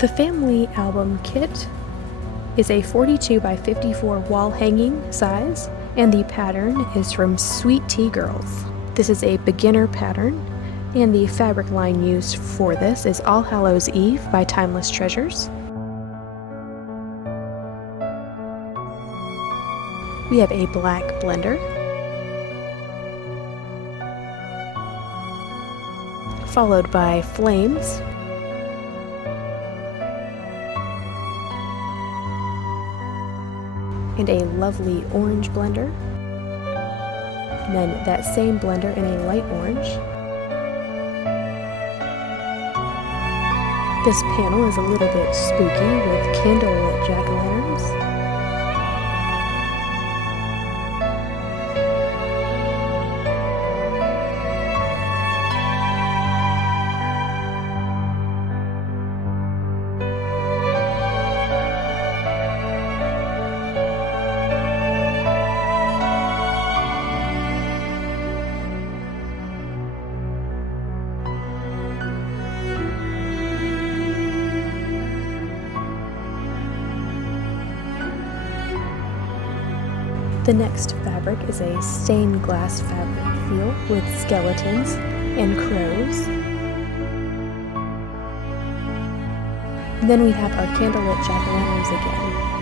The family album kit is a 42 by 54 wall hanging size, and the pattern is from Sweet Tea Girls. This is a beginner pattern, and the fabric line used for this is All Hallows Eve by Timeless Treasures. We have a black blender, followed by flames, and a lovely orange blender, and then that same blender in a light orange. This panel is a little bit spooky with candlelit jack-o'-lanterns. The next fabric is a stained glass fabric feel with skeletons and crows. And then we have our candlelit jack-o'-lanterns again.